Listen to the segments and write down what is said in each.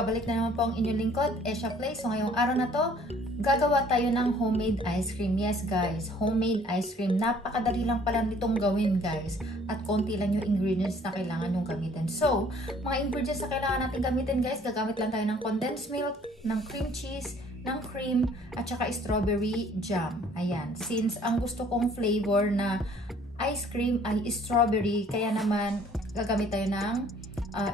nagbabalik na naman po ang inyong lingkod, Esha Play. So ngayong araw na to, gagawa tayo ng homemade ice cream. Yes guys, homemade ice cream. Napakadali lang pala nitong gawin guys. At konti lang yung ingredients na kailangan yung gamitin. So, mga ingredients na kailangan natin gamitin guys, gagamit lang tayo ng condensed milk, ng cream cheese, ng cream, at saka strawberry jam. Ayan, since ang gusto kong flavor na ice cream ay strawberry, kaya naman gagamit tayo ng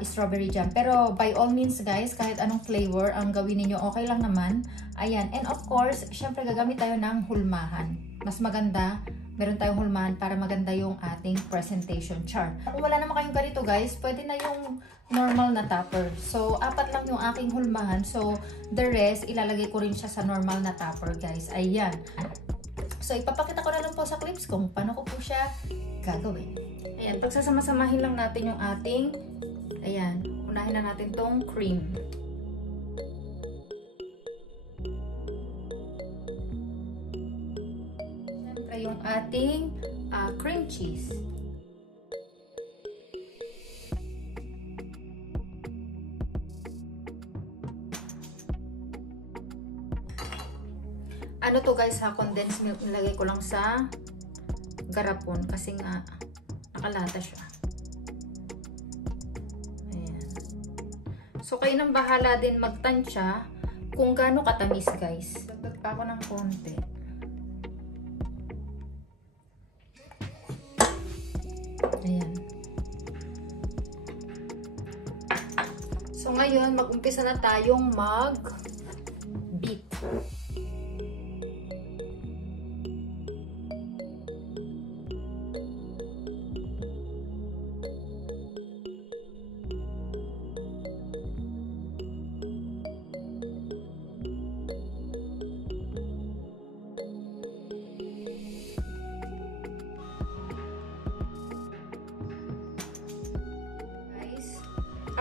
strawberry jam. Pero by all means guys, kahit anong flavor ang gawin niyo, okay lang naman. Ayan, and of course, syempre gagamit tayo ng hulmahan. Mas maganda, meron tayong hulmahan para maganda yung ating presentation chart. Kung wala naman kayong ganito guys, pwede na yung normal na topper. So, 4 lang yung aking hulmahan. So, the rest, ilalagay ko rin siya sa normal na topper guys. Ayan. So, ipapakita ko na lang po sa clips kung paano ko po siya gagawin. Ayan, pagsasama-samahin lang natin yung ating, ayan, unahin na natin tong cream. Siyempre yung ating cream cheese. Ano to guys ha, condensed milk, nilagay ko lang sa garapon kasi nga nakalata siya. Ayan. So kayo nang bahala din magtansya kung gaano katamis guys. Dagdag pa ako ng konti. Ayan. So ngayon mag-umpisa na tayong mag-beat.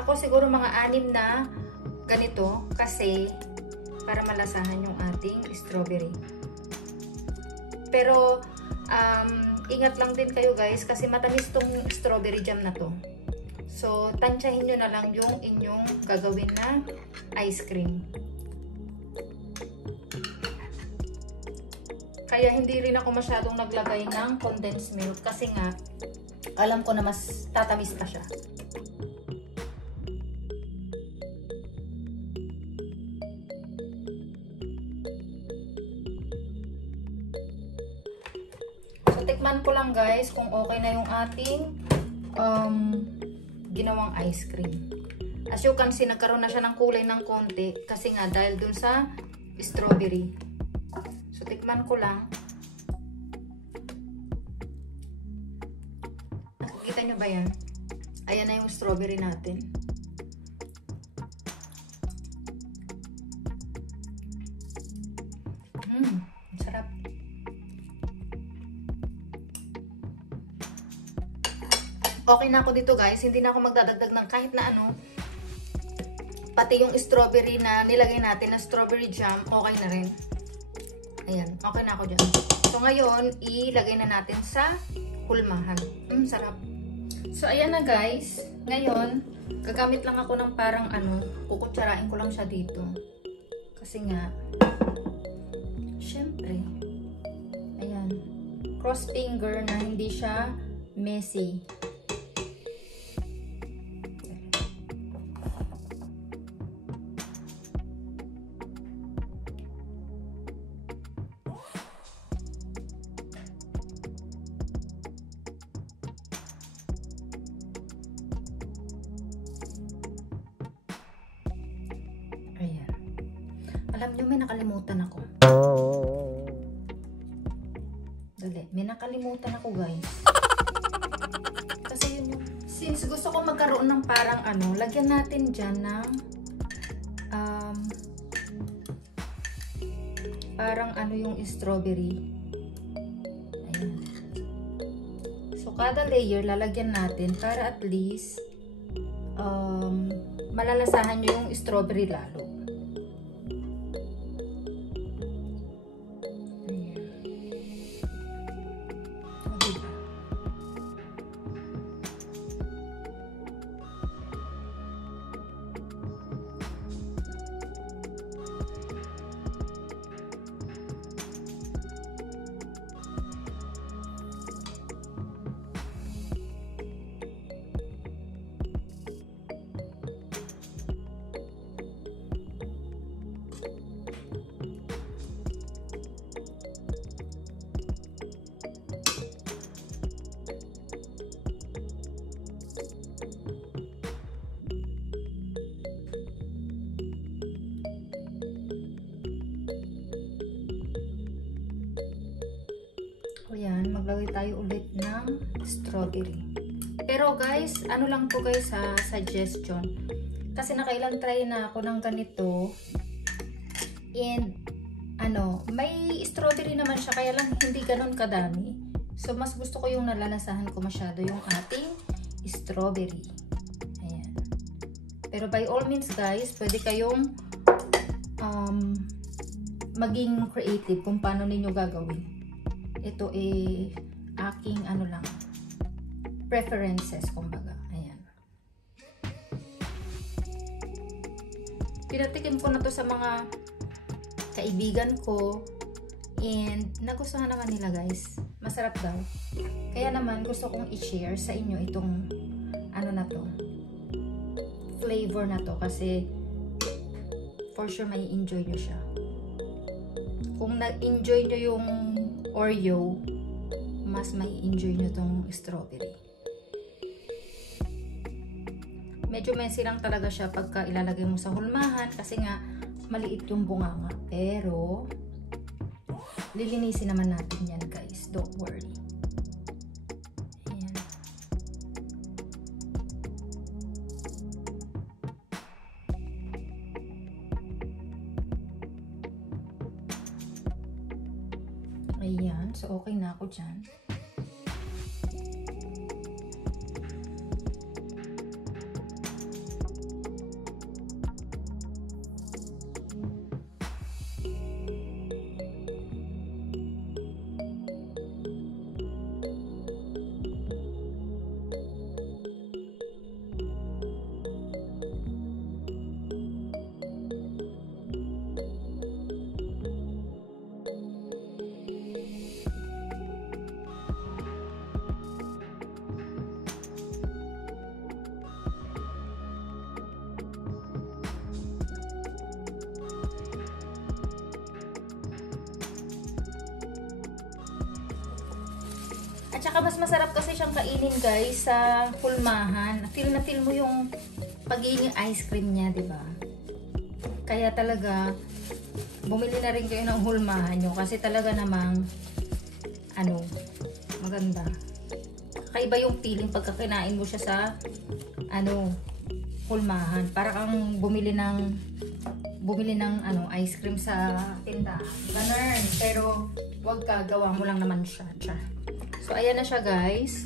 Ako siguro mga 6 na ganito kasi para malasahan yung ating strawberry. Pero ingat lang din kayo guys kasi matamis tong strawberry jam na to. So tansyahin nyo na lang yung inyong gagawin na ice cream. Kaya hindi rin ako masyadong naglagay ng condensed milk kasi nga alam ko na mas tatamis pa siya. Tikman ko lang guys kung okay na yung ating ginawang ice cream. As you can see, nagkaroon na siya ng kulay ng konti kasi nga dahil dun sa strawberry. So tikman ko lang. Nakikita nyo ba yan? Ayan na yung strawberry natin. Sarap. Okay na ako dito guys, hindi na ako magdadagdag ng kahit na ano. Pati yung strawberry na nilagay natin na strawberry jam, okay na rin. Ayan, okay na ako dyan. So ngayon, ilagay na natin sa hulmahan. Sarap. So ayan na guys, ngayon, gagamit lang ako ng parang ano, kukutsarain ko lang siya dito. Kasi nga, syempre, ayan, cross finger na hindi siya messy. Ayan. Alam nyo, may nakalimutan ako. Dali, may nakalimutan ako guys. Kasi yun yung, since gusto ko magkaroon ng parang ano, lagyan natin dyan ng parang ano yung strawberry. Ayan. So kada layer lalagyan natin para at least malalasahan nyo yung strawberry lalo. So yan, maglagay tayo ulit ng strawberry. Pero guys, ano lang po guys ha, suggestion. Kasi nakailang try na ako ng ganito. And may strawberry naman siya, kaya lang hindi ganun kadami. So mas gusto ko yung nalalasahan ko masyado yung ating strawberry. Ayan. Pero by all means guys, pwede kayong maging creative kung paano ninyo gagawin. Ito aking lang, preferences kumbaga. Ayan. Pinatikim ko na to sa mga kaibigan ko and nagustuhan naman nila guys. Masarap daw. Kaya naman gusto kong i-share sa inyo itong na to, flavor na to, kasi for sure may enjoy nyo siya. Kung na-enjoy nyo yung Oreo, mas may enjoy nyo tong strawberry. Medyo messy lang talaga siya pagka ilalagay mo sa hulmahan kasi nga maliit yung bunganga. Pero lilinisin naman natin yan guys, don't worry. Ayan. Ayan, so okay na ako dyan. At saka mas masarap kasi siyang kainin guys sa hulmahan. Feel na feel mo yung pagiging ice cream niya, 'di ba? Kaya talaga bumili na rin kayo ng hulmahan nyo kasi talaga namang maganda. Kakaiba yung feeling pagka kinain mo siya sa hulmahan. Para kang bumili ng ice cream sa tindahan. Ganun. Pero wag ka, gawa mo lang naman siya. So, ayan na siya guys.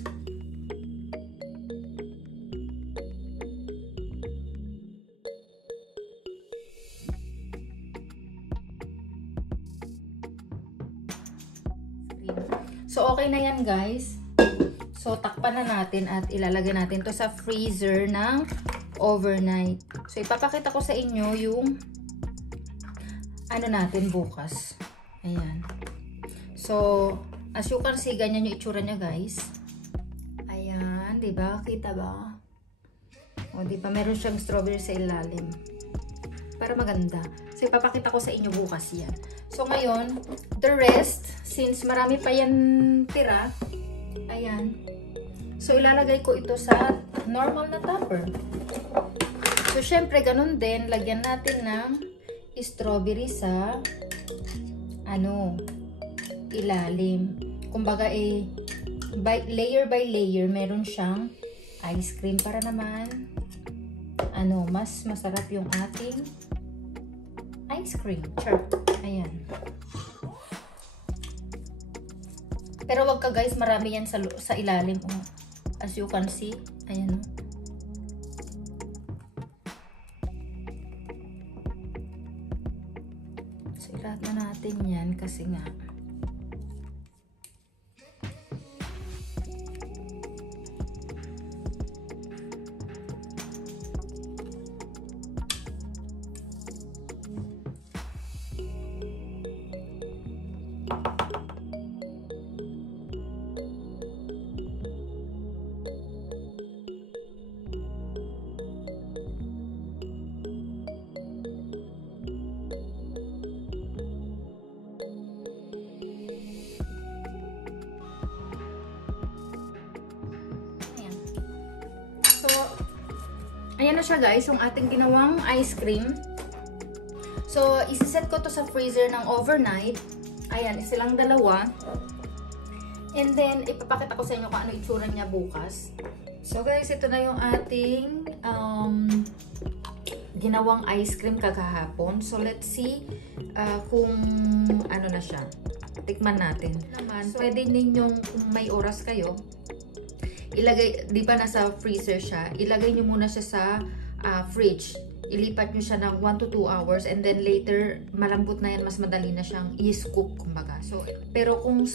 So, okay na yan guys. So, takpan na natin at ilalagay natin to sa freezer ng overnight. So, ipapakita ko sa inyo yung natin bukas. Ayan. So, as you can see, ganyan yung itsura niya guys. Ayan, diba? Kita ba? O, diba? Meron siyang strawberry sa ilalim. Para maganda. So, ipapakita ko sa inyo bukas yan. So, ngayon, the rest, since marami pa yan tira, ayan. So, ilalagay ko ito sa normal na tupper. So, syempre, ganun din. Lagyan natin ng strawberry sa ilalim. Kumbaga layer by layer meron siyang ice cream para naman mas masarap yung ating ice cream. Sure. Ayan. Pero wag ka guys, marami yan sa ilalim. Oh. As you can see. Ayan. So ilahat na natin yan kasi nga ayan na siya guys, yung ating ginawang ice cream. So, isiset ko to sa freezer ng overnight. Ayan, silang dalawa. And then, ipapakita ko sa inyo kung ano itsura niya bukas. So guys, ito na yung ating ginawang ice cream kagahapon. So let's see kung ano na siya. Tikman natin. Naman, pwede ninyong, kung may oras kayo, ilagay, di ba nasa freezer siya, ilagay nyo muna siya sa fridge. Ilipat nyo siya ng 1 to 2 hours and then later, malambot na yan, mas madali na siyang i-scoop, kumbaga. So, pero kung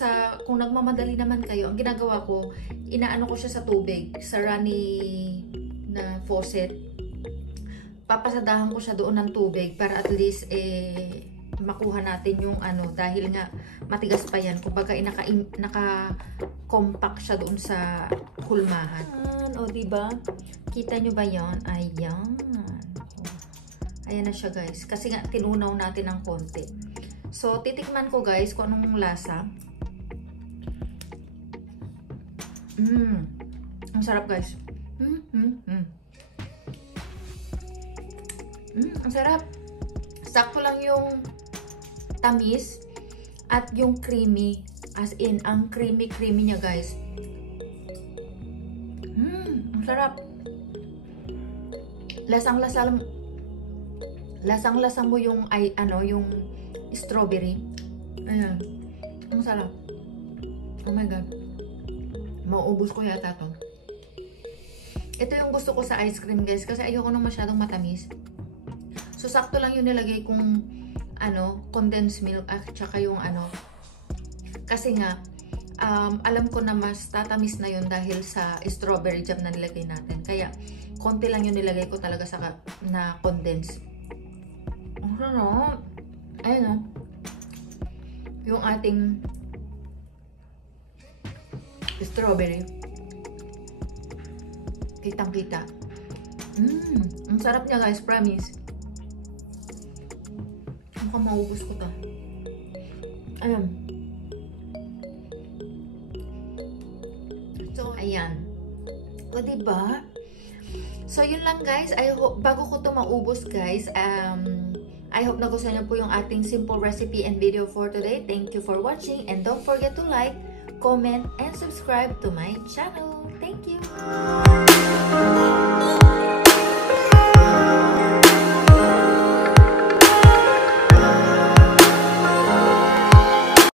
nagmamadali naman kayo, ang ginagawa ko, inaano ko siya sa tubig, sa runny na faucet. Papasadahan ko siya doon ng tubig para at least, makuha natin yung ano, dahil nga matigas pa yan. Kumbaga, naka-compact siya doon sa hulmahan. O, diba? Kita nyo ba yon? Ayan. Ayan na siya guys. Kasi nga, tinunaw natin ng konti. So, titikman ko guys kung anong lasa. Ang sarap guys. Ang sarap. Sakto lang yung tamis at yung creamy. As in, ang creamy niya guys. Ang sarap. Lasang-lasa mo yung yung strawberry. Ayan. Ang sarap. Oh my god. Mauubos ko yata to. Ito yung gusto ko sa ice cream guys kasi ayoko nang masyadong matamis. So sakto lang yung nilagay kong condensed milk at saka yung kasi nga alam ko na mas tatamis na yun dahil sa strawberry jam na nilagay natin. Kaya konti lang yung nilagay ko talaga sa na condensed. Ayun yung ating strawberry. Kitang-kita. Ang sarap niya guys, promise. Mukhang maubos ko to. Ayan. So, ayan. O, diba? So, yun lang guys. I hope, bago ko to maubos guys, I hope nagustuhan niyo po yung ating simple recipe and video for today. Thank you for watching and don't forget to like, comment, and subscribe to my channel. Thank you!